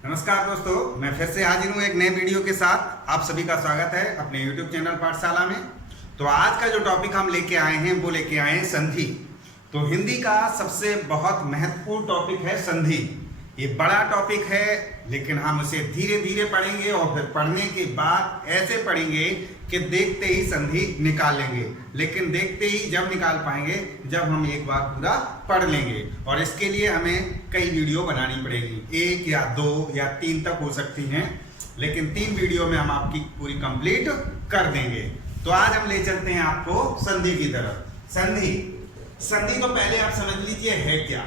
नमस्कार दोस्तों, मैं फिर से हाजिर हूँ एक नए वीडियो के साथ। आप सभी का स्वागत है अपने YouTube चैनल पाठशाला में। तो आज का जो टॉपिक हम लेके आए हैं वो लेके आए हैं संधि। तो हिंदी का सबसे बहुत महत्वपूर्ण टॉपिक है संधि। ये बड़ा टॉपिक है, लेकिन हम उसे धीरे धीरे पढ़ेंगे और फिर पढ़ने के बाद ऐसे पढ़ेंगे कि देखते ही संधि निकाल लेंगे। लेकिन देखते ही जब निकाल पाएंगे जब हम एक बार पूरा पढ़ लेंगे, और इसके लिए हमें कई वीडियो बनानी पड़ेगी, 1 या 2 या 3 तक हो सकती हैं, लेकिन 3 वीडियो में हम आपकी पूरी कंप्लीट कर देंगे। तो आज हम ले चलते हैं आपको संधि की तरफ। संधि तो पहले आप समझ लीजिए है क्या।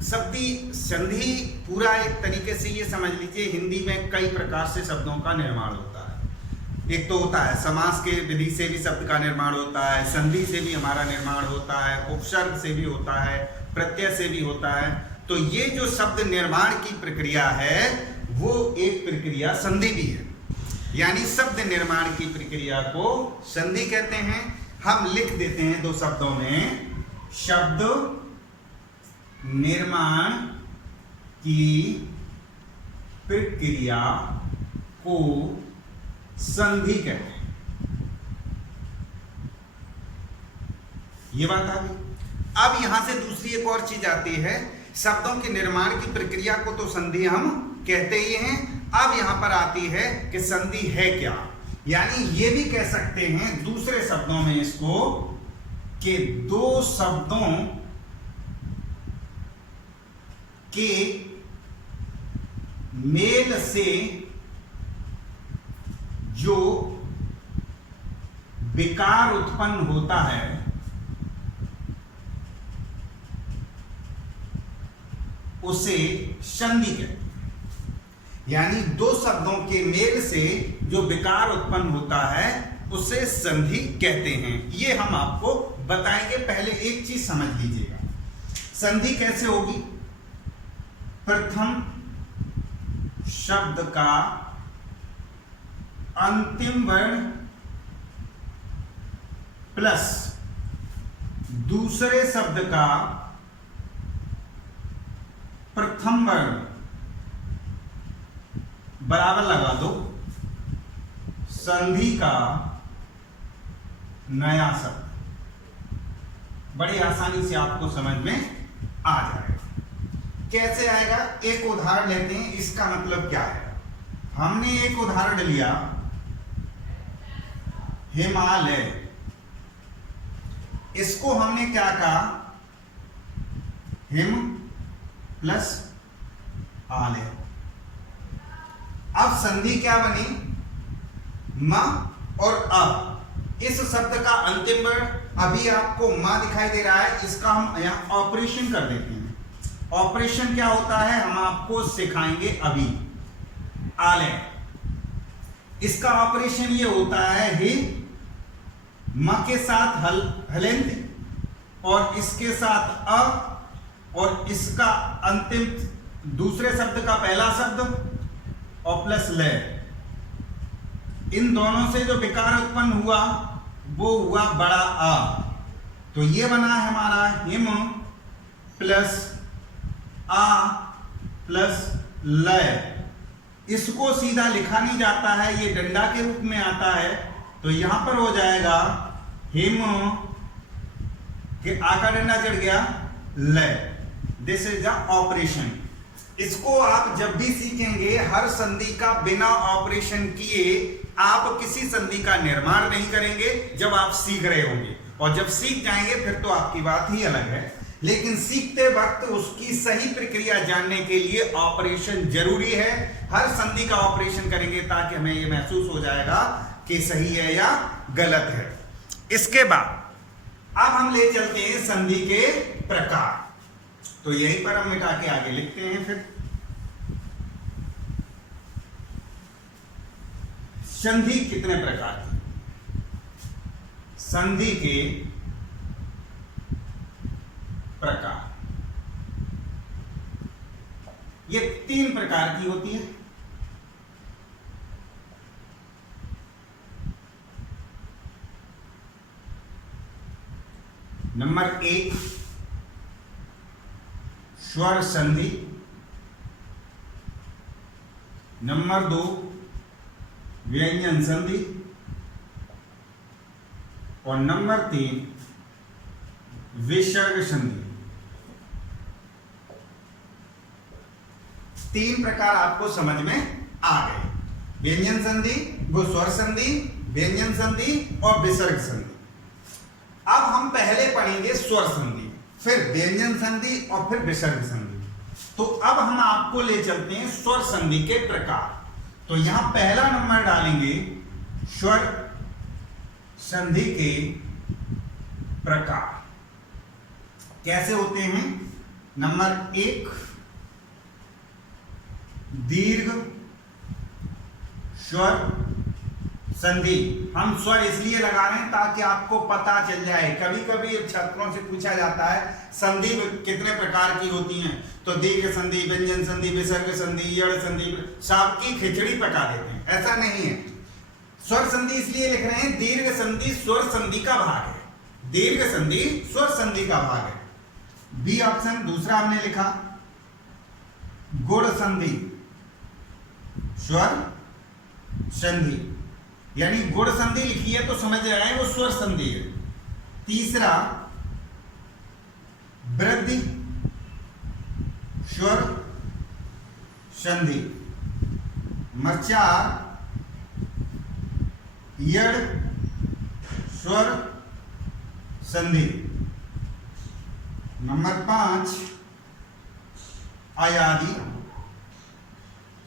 संधि पूरा एक तरीके से ये समझ लीजिए, हिंदी में कई प्रकार से शब्दों का निर्माण होता है। एक तो होता है समास के विधि से भी शब्द का निर्माण होता है, संधि से भी हमारा निर्माण होता है, उपसर्ग से भी होता है, प्रत्यय से भी होता है। तो ये जो शब्द निर्माण की प्रक्रिया है वो एक प्रक्रिया संधि भी है, यानी शब्द निर्माण की प्रक्रिया को संधि कहते हैं। हम लिख देते हैं 2 शब्दों में, शब्द निर्माण की प्रक्रिया को संधि कहते हैं। ये बात आ गई। अब यहां से दूसरी एक और चीज आती है, शब्दों के निर्माण की प्रक्रिया को तो संधि हम कहते ही हैं। अब यहां पर आती है कि संधि है क्या, यानी ये भी कह सकते हैं दूसरे शब्दों में इसको कि 2 शब्दों के मेल से जो विकार उत्पन्न होता है उसे संधि कहते हैं। यानी 2 शब्दों के मेल से जो विकार उत्पन्न होता है उसे संधि कहते हैं। ये हम आपको बताएंगे। पहले एक चीज समझ लीजिएगा, संधि कैसे होगी। प्रथम शब्द का अंतिम वर्ण प्लस दूसरे शब्द का प्रथम वर्ण बराबर लगा दो, संधि का नया शब्द। बड़ी आसानी से आपको समझ में आ जाएगा। कैसे आएगा, एक उदाहरण लेते हैं। इसका मतलब क्या है, हमने एक उदाहरण लिया हिमालय। इसको हमने क्या कहा, हिम प्लस आलय। अब संधि क्या बनी, म और अ। इस शब्द का अंतिम वर्ण अभी आपको म दिखाई दे रहा है, इसका हम यहां ऑपरेशन कर देते हैं। ऑपरेशन क्या होता है हम आपको सिखाएंगे अभी। आलय, इसका ऑपरेशन ये होता है ही म के साथ हलेंद और इसके साथ अ, और इसका अंतिम दूसरे शब्द का पहला शब्द और प्लस लय। इन दोनों से जो विकार उत्पन्न हुआ वो हुआ बड़ा आ। तो ये बना है हमारा हिम प्लस आ प्लस लय। इसको सीधा लिखा नहीं जाता है, ये डंडा के रूप में आता है। तो यहां पर हो जाएगा हिम के आ का डंडा चढ़ गया लय। This is the operation. इसको आप जब भी सीखेंगे, हर संधि का बिना ऑपरेशन किए आप किसी संधि का निर्माण नहीं करेंगे जब आप सीख रहे होंगे। और जब सीख जाएंगे फिर तो आपकी बात ही अलग है, लेकिन सीखते वक्त उसकी सही प्रक्रिया जानने के लिए ऑपरेशन जरूरी है। हर संधि का ऑपरेशन करेंगे ताकि हमें यह महसूस हो जाएगा कि सही है या गलत है। इसके बाद अब हम ले चलते हैं संधि के प्रकार। तो यहीं पर हम मिटा के आगे लिखते हैं। फिर संधि कितने प्रकार की, संधि के प्रकार ये 3 प्रकार की होती है। नंबर 1 स्वर संधि, नंबर 2 व्यंजन संधि और नंबर 3 विसर्ग संधि। 3 प्रकार आपको समझ में आ गए, व्यंजन संधि, वो स्वर संधि, व्यंजन संधि और विसर्ग संधि। अब हम पहले पढ़ेंगे स्वर संधि, फिर व्यंजन संधि और फिर विसर्ग संधि। तो अब हम आपको ले चलते हैं स्वर संधि के प्रकार। तो यहां पहला नंबर डालेंगे स्वर संधि के प्रकार कैसे होते हैं। नंबर 1 दीर्घ स्वर संधि। हम स्वर इसलिए लगा रहे हैं ताकि आपको पता चल जाए। कभी कभी छात्रों से पूछा जाता है संधि कितने प्रकार की होती हैं, तो दीर्घ संधि, व्यंजन संधि, विसर्ग संधि, यड़ संधि, सबकी खिचड़ी पका देते हैं। ऐसा नहीं है। स्वर संधि इसलिए लिख रहे हैं, दीर्घ संधि स्वर संधि का भाग है। दीर्घ संधि स्वर संधि का भाग है। बी ऑप्शन दूसरा हमने लिखा। गुण संधि स्वर संधि, यानी गुण संधि लिखी है तो समझ रहे हैं वो स्वर संधि है। तीसरा वृद्धि स्वर संधि। नंबर 4 यड़ स्वर संधि। नंबर 5 अयादि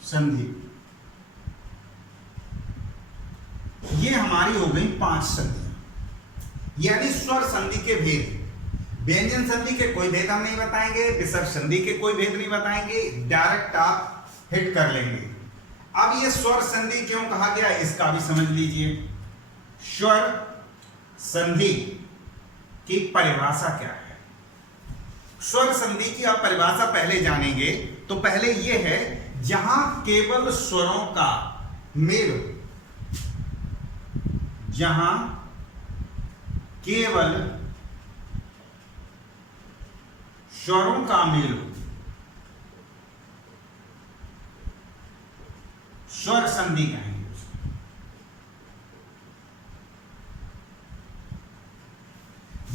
संधि। ये हमारी हो गई 5 संधि, यानी स्वर संधि के भेद। व्यंजन संधि के कोई भेद हम नहीं बताएंगे, विसर्ग संधि के कोई भेद नहीं बताएंगे, डायरेक्ट आप हिट कर लेंगे। अब ये स्वर संधि क्यों कहा गया इसका भी समझ लीजिए। स्वर संधि की परिभाषा क्या है। स्वर संधि की आप परिभाषा पहले जानेंगे तो पहले यह है जहां केवल स्वरों का मेल, जहां केवल स्वरों का मेल, स्वर संधि कहेंगे।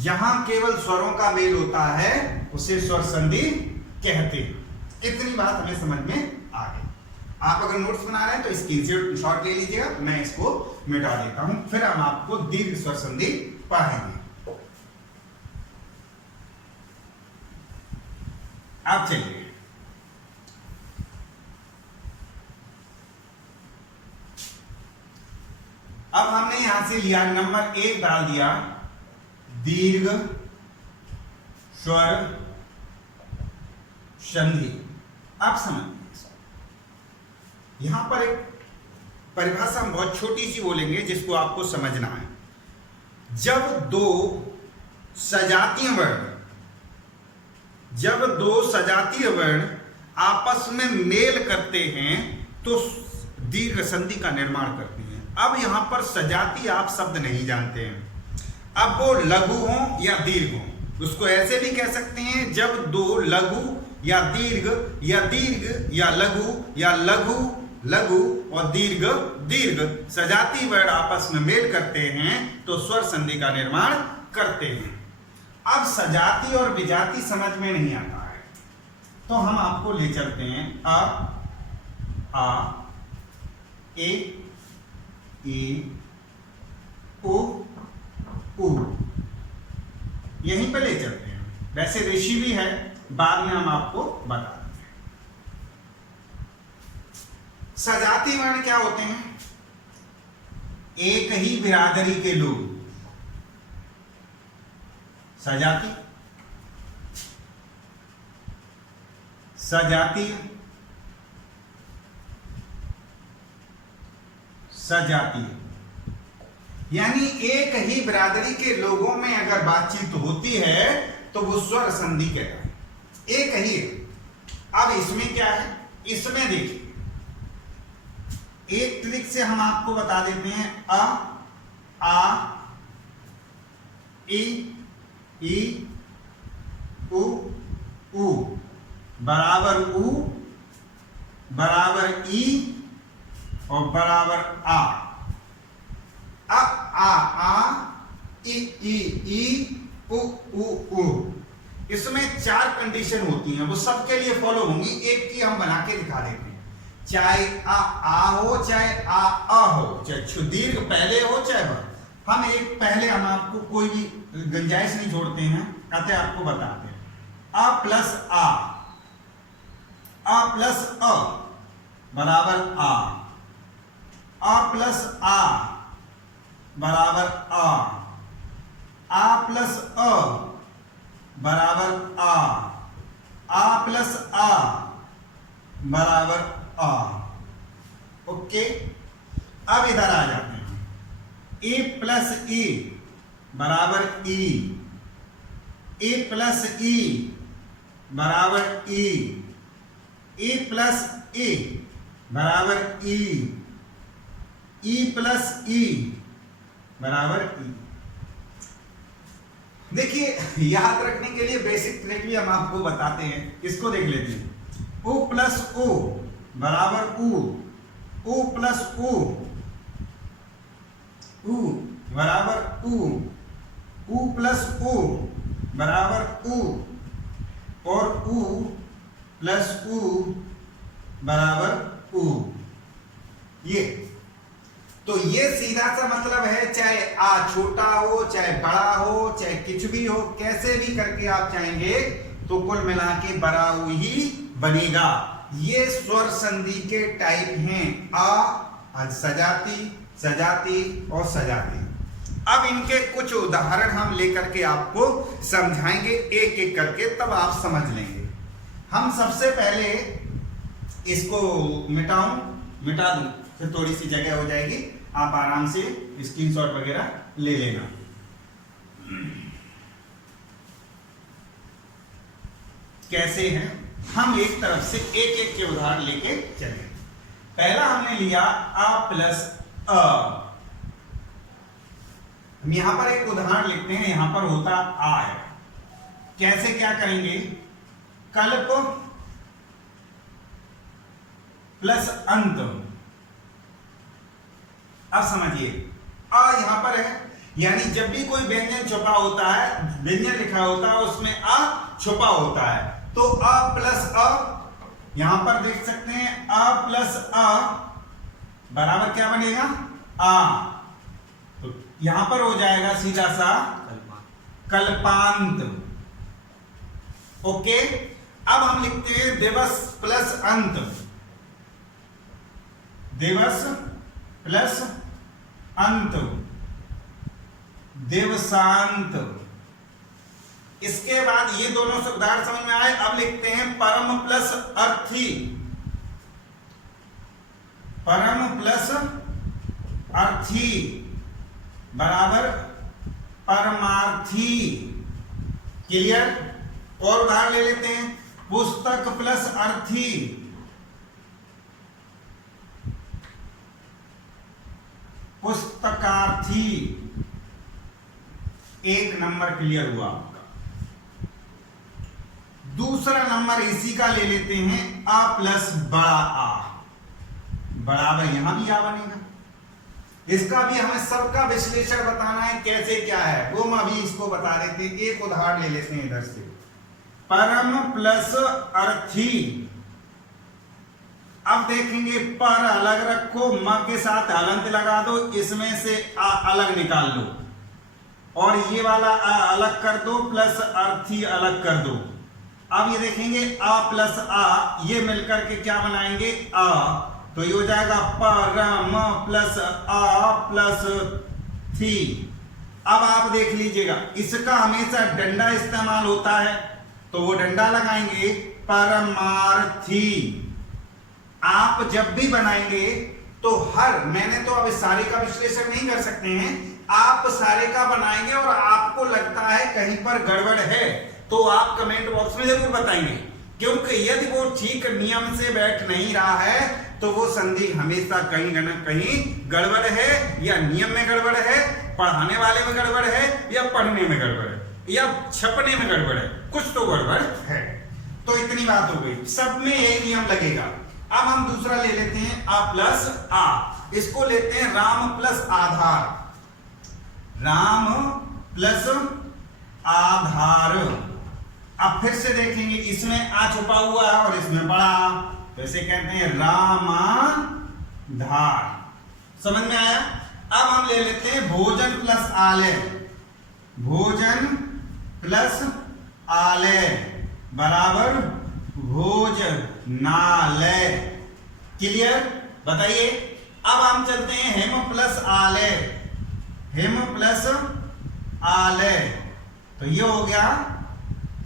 जहां केवल स्वरों का मेल होता है उसे स्वर संधि कहते हैं। इतनी बात हमें समझ में आ गई। आप अगर नोट्स बना रहे हैं तो स्क्रीनशॉट ले लीजिएगा, मैं इसको मिटा देता हूं, फिर हम आपको दीर्घ स्वर संधि पढ़ेंगे। अब चलिए अब हमने यहां से लिया नंबर 1 डाल दिया दीर्घ स्वर संधि। अब समझ यहां पर एक परिभाषा हम बहुत छोटी सी बोलेंगे जिसको आपको समझना है। जब दो सजातीय वर्ण आपस में मेल करते हैं तो दीर्घ संधि का निर्माण करती हैं। अब यहां पर सजाती आप शब्द नहीं जानते हैं। अब वो लघु हो या दीर्घ हो, उसको ऐसे भी कह सकते हैं जब दो लघु या दीर्घ या दीर्घ या लघु लघु और दीर्घ दीर्घ सजाती वर्ण आपस में मेल करते हैं तो स्वर संधि का निर्माण करते हैं। अब सजाती और विजाती समझ में नहीं आता है तो हम आपको ले चलते हैं आ ए उ यहीं पे ले चलते हैं। वैसे ऋषि भी है, बाद में हम आपको बता देंगे। सजाती वर्ण क्या होते हैं? एक ही बिरादरी के लोग। सजाती सजातीय सजातीय यानी एक ही बिरादरी के लोगों में अगर बातचीत होती है तो वो स्वर संधि कहता है। एक ही है। अब इसमें क्या है? इसमें देखिए एक ट्रिक से हम आपको बता देते हैं। आ ई उ बराबर उ बराबर ई और बराबर आ ई उ। इसमें 4 कंडीशन होती हैं, वो सबके लिए फॉलो होंगी। एक की हम बना के दिखा देते हैं। चाहे आ हो, चाहे आ हो, चाहे दीर्घ पहले हो, चाहे हम एक पहले हम आपको कोई भी गुंजाइश नहीं छोड़ते हैं, अतः आपको बताते हैं। आ प्लस आ प्लस अ बराबर आ प्लस आ बराबर आ प्लस अ बराबर आ प्लस आ बराबर आ। ओके, अब इधर आ जाते हैं। ए प्लस ई बराबर ए प्लस ई बराबर ए प्लस ए बराबर ई प्लस ई बराबर ई। देखिए, याद रखने के लिए बेसिक ट्रिक भी हम आपको बताते हैं। इसको देख लेते हैं। ओ प्लस ओ बराबर ओ प्लस ओ बराबर उ प्लस ओ बराबर उ, और उ प्लस उ बराबर उ। ये तो ये सीधा सा मतलब है, चाहे आ छोटा हो, चाहे बड़ा हो, चाहे कुछ भी हो, कैसे भी करके आप चाहेंगे तो कुल मिला के बड़ा उ ही बनेगा। ये स्वर संधि के टाइप हैं, आ सजाती, सजाती और सजाती। अब इनके कुछ उदाहरण हम लेकर के आपको समझाएंगे एक एक करके, तब आप समझ लेंगे। हम सबसे पहले इसको मिटा दूं, फिर थोड़ी सी जगह हो जाएगी, आप आराम से स्क्रीनशॉट वगैरह ले लेना। कैसे हैं, हम एक तरफ से एक एक के उदाहरण लेके चले। पहला हमने लिया आ प्लस अ। हम यहां पर एक उदाहरण लिखते हैं, यहां पर होता आ है। कैसे क्या करेंगे, कल्प प्लस अंत। अब समझिए, आ यहां पर है, यानी जब भी कोई व्यंजन छुपा होता है, व्यंजन लिखा होता है, उसमें आ छुपा होता है। तो आ प्लस अ, यहां पर देख सकते हैं, आ प्लस अ बराबर क्या बनेगा, आ। तो यहां पर हो जाएगा सीधा सा कल्पांत। ओके, अब हम लिखते हैं दिवस प्लस अंत, दिवस प्लस अंत, दिवसांत। इसके बाद ये दोनों से उदाहरण समझ में आए। अब लिखते हैं परम प्लस अर्थी, परम प्लस अर्थी बराबर परमार्थी। क्लियर? और उदाहरण ले लेते हैं, पुस्तक प्लस अर्थी, पुस्तकार्थी। एक नंबर क्लियर हुआ आपका। दूसरा नंबर इसी का ले लेते हैं, आ प्लस बड़ा आ बराबर, यहां भी आ बनेगा। इसका भी हमें सबका विश्लेषण बताना है, कैसे क्या है वो हम अभी इसको बता देते हैं। एक उदाहरण ले लेते हैं इधर से, परम प्लस अर्थी। अब देखेंगे, पर अलग रखो, म के साथ हलंत लगा दो, इसमें से आ अलग निकाल लो, और ये वाला आ अलग कर दो, प्लस अर्थी अलग कर दो। अब ये देखेंगे, आ प्लस आ, ये मिलकर के क्या बनाएंगे, आ। तो ये हो जाएगा परम प्लस आ प्लस थी। अब आप देख लीजिएगा, इसका हमेशा डंडा इस्तेमाल होता है, तो वो डंडा लगाएंगे, परमार्थी। आप जब भी बनाएंगे तो मैंने तो अब सारे का विश्लेषण नहीं कर सकते हैं, आप सारे का बनाएंगे और आपको लगता है कहीं पर गड़बड़ है तो आप कमेंट बॉक्स में जरूर बताएंगे, क्योंकि यदि वो ठीक नियम से बैठ नहीं रहा है तो वो संधि हमेशा कहीं न कहीं गड़बड़ है, या नियम में गड़बड़ है, पढ़ाने वाले में गड़बड़ है, या पढ़ने में गड़बड़ है, या छपने में गड़बड़ है, कुछ तो गड़बड़ है। तो इतनी बात हो गई, सब में यही नियम लगेगा। अब हम दूसरा ले लेते हैं आ प्लस आ, इसको लेते हैं राम प्लस आधार, राम प्लस आधार। अब फिर से देखेंगे, इसमें आ छुपा हुआ है और इसमें बड़ा आ, तो इसे कहते हैं रामाधार। समझ में आया? अब हम ले लेते हैं भोजन प्लस आलय, भोजन प्लस आलय बराबर भोजनालय। क्लियर? बताइए। अब हम चलते हैं हेम प्लस आलय, हेम प्लस आलय, तो ये हो गया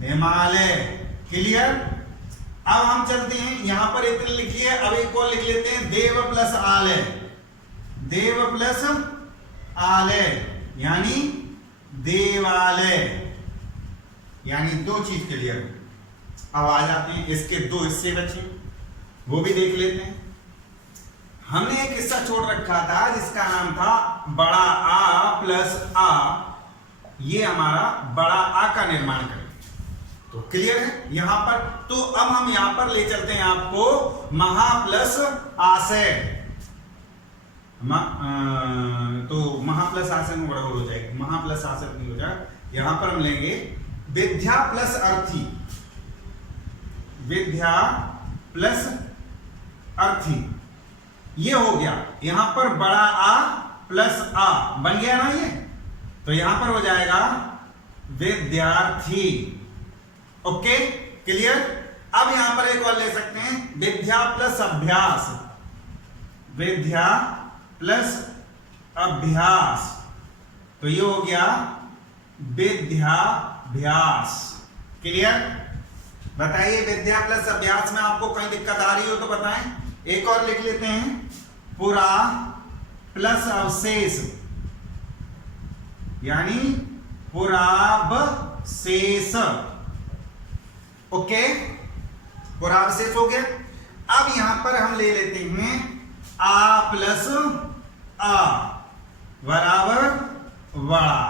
हिमालय। क्लियर? अब हम चलते हैं, यहां पर इतने लिख लिए, अब एक और लिख लेते हैं देव प्लस आलय, देव प्लस आलय यानी देवालय, यानी दो चीज क्लियर। अब आ जाते हैं, इसके दो हिस्से बचे, वो भी देख लेते हैं। हमने एक हिस्सा छोड़ रखा था जिसका नाम था बड़ा आ प्लस आ, ये हमारा बड़ा आ का निर्माण करें, तो क्लियर है यहां पर। तो अब हम यहां पर ले चलते हैं आपको महा प्लस आशय, तो महा प्लस आशय में गड़बड़ हो जाएगी, महा प्लस आशय नहीं हो जाएगा। यहां पर हम लेंगे विद्या प्लस अर्थी, विद्या प्लस अर्थी, ये हो गया। यहां पर बड़ा आ प्लस आ बन गया ना ये, तो यहां पर हो जाएगा विद्यार्थी। Okay, clear? अब यहां पर एक और ले सकते हैं विद्या प्लस अभ्यास, विद्या प्लस अभ्यास, तो ये हो गया विद्याभ्यास। क्लियर? बताइए, विद्या प्लस अभ्यास में आपको कहीं दिक्कत आ रही हो तो बताएं। एक और लिख लेते हैं पुरा प्लस अवशेष, यानी पुरावशेष। ओके, पुरावशेष हो गया। अब यहां पर हम ले लेते हैं आ प्लस आ बराबर बड़ा।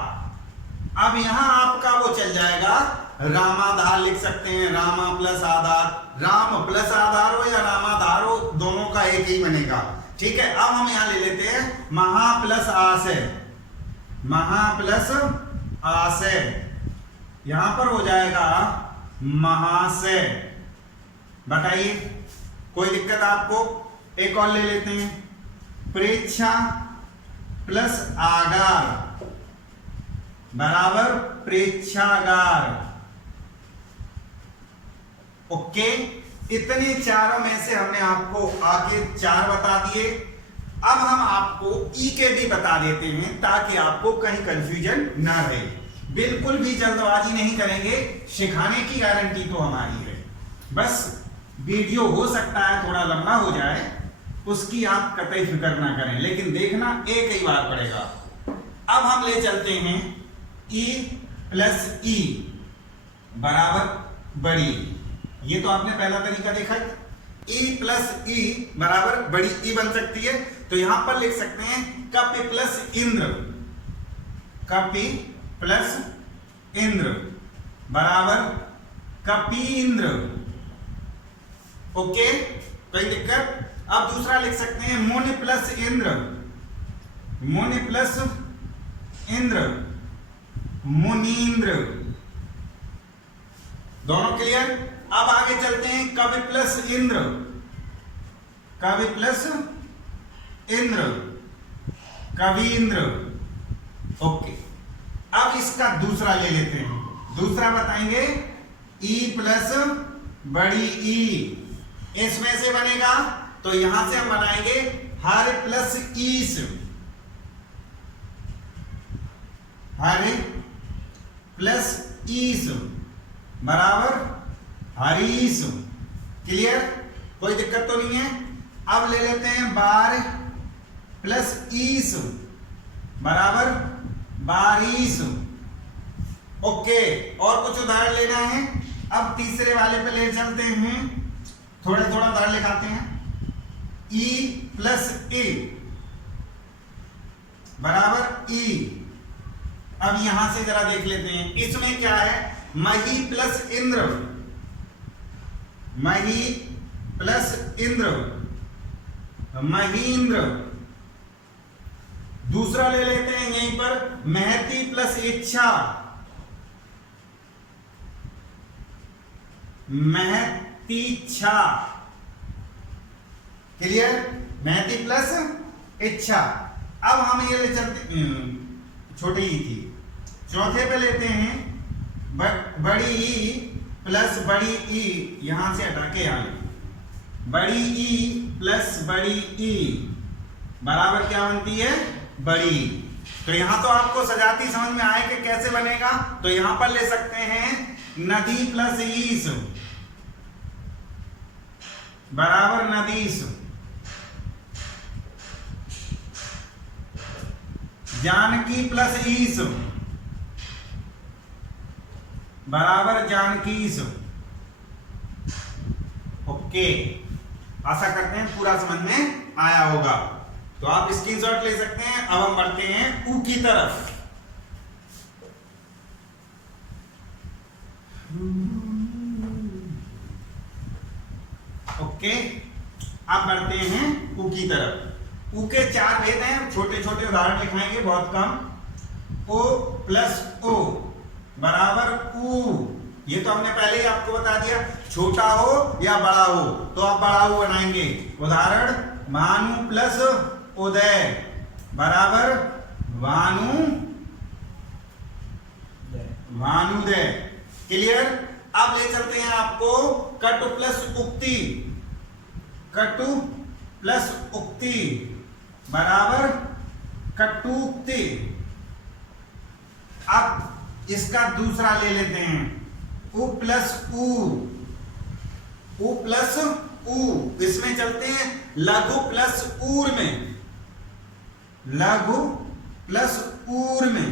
अब यहां आपका वो चल जाएगा, रामाधार लिख सकते हैं, रामा प्लस आधार, राम प्लस आधार हो या रामाधार हो, दोनों का एक ही बनेगा। ठीक है? अब हम यहां ले लेते हैं महा प्लस आशय, महा प्लस आशय, यहां पर हो जाएगा महाशय। बताइए, कोई दिक्कत आपको? एक और ले लेते हैं प्रेक्षा प्लस आगार बराबर प्रेक्षागार। ओके, इतने चारों में से हमने आपको आगे चार बता दिए। अब हम आपको ई के भी बता देते हैं ताकि आपको कहीं कंफ्यूजन ना रहे। बिल्कुल भी जल्दबाजी नहीं करेंगे, सिखाने की गारंटी तो हमारी है। बस वीडियो हो सकता है थोड़ा लंबा हो जाए, उसकी आप कतई फिक्र ना करें, लेकिन देखना एक ही बार पड़ेगा। अब हम ले चलते हैं ई प्लस ई बराबर बड़ी, ये तो आपने पहला तरीका देखा है। ई प्लस ई बराबर बड़ी ई बन सकती है, तो यहां पर लिख सकते हैं कपि प्लस इंद्र, कपि प्लस इंद्र बराबर कपींद्र। ओके, कोई दिक्कत? अब दूसरा लिख सकते हैं मुनि प्लस इंद्र, मुनि प्लस इंद्र मुनीन्द्र। दोनों क्लियर? अब आगे चलते हैं कवि प्लस इंद्र, कवि प्लस इंद्र कवींद्र। ओके, अब इसका दूसरा ले लेते हैं, दूसरा बताएंगे ई प्लस बड़ी ई, इसमें से बनेगा तो यहां से हम बनाएंगे हर प्लस ईस, हर प्लस ईस बराबर हरीश। क्लियर? कोई दिक्कत तो नहीं है? अब ले लेते हैं बार प्लस ईस बराबर बारिश। ओके, और कुछ उदाहरण लेना है? अब तीसरे वाले पे ले चलते हैं, थोड़ा थोड़ा उदाहरण लिखाते हैं। ई प्लस ए बराबर ई। अब यहां से जरा देख लेते हैं, इसमें क्या है? मही प्लस इंद्र, मही प्लस इंद्र, महींद्र। दूसरा ले लेते हैं यहीं पर, महती प्लस इच्छा, महतीच्छा। क्लियर? महती प्लस इच्छा। अब हम ये ले चलते, छोटी ई थी। चौथे पे लेते हैं बड़ी ई प्लस बड़ी ई, यहां से हटा के यहां, बड़ी ई प्लस बड़ी ई बराबर क्या बनती है? बड़ी। तो यहां तो आपको सजाती समझ में आए कि कैसे बनेगा। तो यहां पर ले सकते हैं नदी प्लस ईस बराबर नदीस। जानकी प्लस ईस बराबर जानकीस। ओके, आशा करते हैं पूरा समझ में आया होगा। तो आप स्क्रीनशॉट ले सकते हैं। अब हम बढ़ते हैं ऊ की तरफ। ओके, अब बढ़ते हैं ऊ की तरफ। ऊ के 4 भेद हैं, छोटे छोटे उदाहरण लिखाएंगे, बहुत कम। ओ प्लस ओ बराबर ऊ। ये तो हमने पहले ही आपको बता दिया, छोटा हो या बड़ा हो तो आप बड़ा ऊ बनाएंगे। उदाहरण, भानु प्लस उदय बराबर भानुदय। क्लियर? अब ले चलते हैं आपको कटु प्लस उक्ति, कटु प्लस उक्ति बराबर कटुक्ति। अब इसका दूसरा ले लेते हैं, उ प्लस ऊ, उ प्लस ऊ। इसमें चलते हैं लघु प्लस ऊर में, लघु प्लस ऊर में,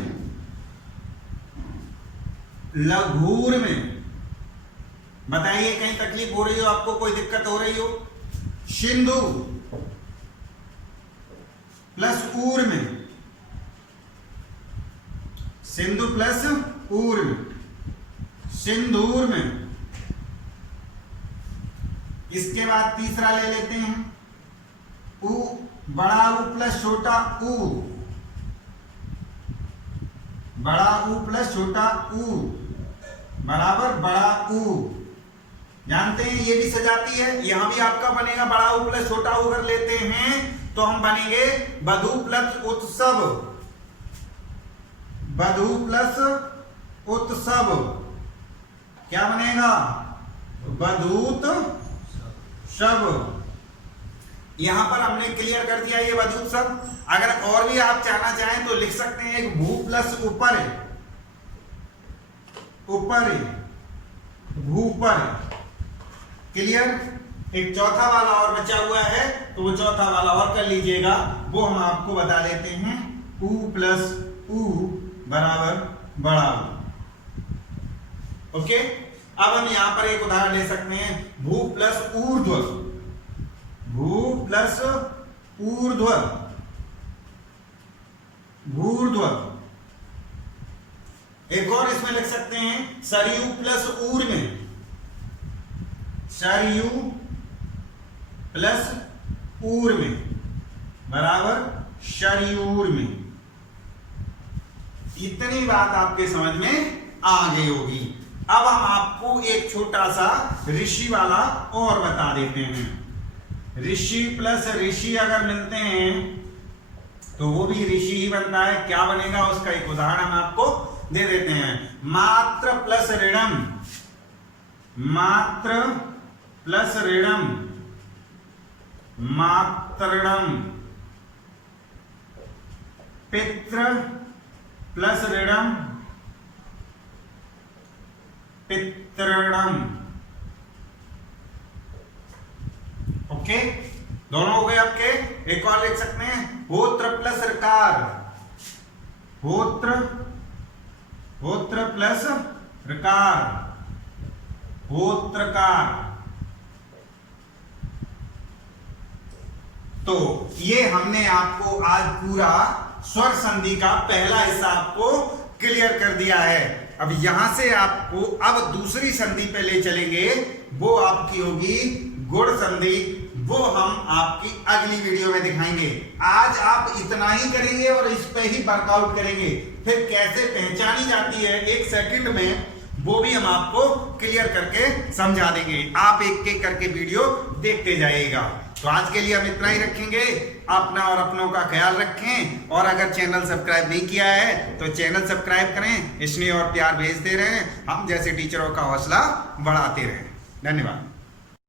लघूर में। बताइए कहीं तकलीफ हो रही हो आपको, कोई दिक्कत हो रही हो? सिंधु प्लस ऊर में, सिंधु प्लस ऊर में, सिंदूर में। इसके बाद तीसरा ले लेते हैं, ऊ बड़ा ऊ प्लस छोटा ऊ, बड़ा ऊ प्लस छोटा ऊ बराबर बड़ा ऊ। जानते हैं ये भी सजाती है, यहां भी आपका बनेगा बड़ा ऊ प्लस छोटा ऊ। अगर लेते हैं तो हम बनेंगे बधू प्लस उत्सव, बधू प्लस उत्सव। क्या बनेगा? बधूत शब। यहां पर हमने क्लियर कर दिया ये बधूत शब। अगर और भी आप चाहना चाहें तो लिख सकते हैं एक भू प्लस ऊपर, ऊपर भूपर। क्लियर? एक चौथा वाला और बचा हुआ है, तो वो चौथा वाला और कर लीजिएगा, वो हम आपको बता देते हैं। ऊ प्लस ऊ बराबर बड़ा ऊ। ओके, अब हम यहां पर एक उदाहरण ले सकते हैं, भू प्लस ऊर्ध्व, भू प्लस ऊर्ध्व, भूर्ध्व। एक और इसमें लिख सकते हैं सरयू प्लस ऊर में, सरयू प्लस ऊर में बराबर शरयूर में। इतनी बात आपके समझ में आ गई होगी। अब हम आपको एक छोटा सा ऋषि वाला और बता देते हैं। ऋषि प्लस ऋषि अगर मिलते हैं तो वो भी ऋषि ही बनता है। क्या बनेगा उसका एक उदाहरण हम आपको दे देते हैं। मात्र प्लस ऋणम, मात्र प्लस ऋणम, मातृणम। पितृ प्लस ऋणम, पितृणम। ओके, दोनों हो गए आपके। एक और लिख सकते हैं होत्र प्लस ऋकार, होत्र, होत्र प्लस ऋकार, होत्रकार। तो ये हमने आपको आज पूरा स्वर संधि का पहला हिस्सा आपको क्लियर कर दिया है। अब यहां से आपको अब दूसरी संधि पे ले चलेंगे, वो आपकी होगी गुण संधि वो हम आपकी अगली वीडियो में दिखाएंगे। आज आप इतना ही करेंगे और इस पे ही वर्कआउट करेंगे। फिर कैसे पहचानी जाती है 1 सेकंड में, वो भी हम आपको क्लियर करके समझा देंगे। आप एक एक करके वीडियो देखते जाइएगा। तो आज के लिए हम इतना ही रखेंगे। अपना और अपनों का ख्याल रखें, और अगर चैनल सब्सक्राइब नहीं किया है तो चैनल सब्सक्राइब करें। स्नेह और प्यार भेजते रहें, हम जैसे टीचरों का हौसला बढ़ाते रहें। धन्यवाद।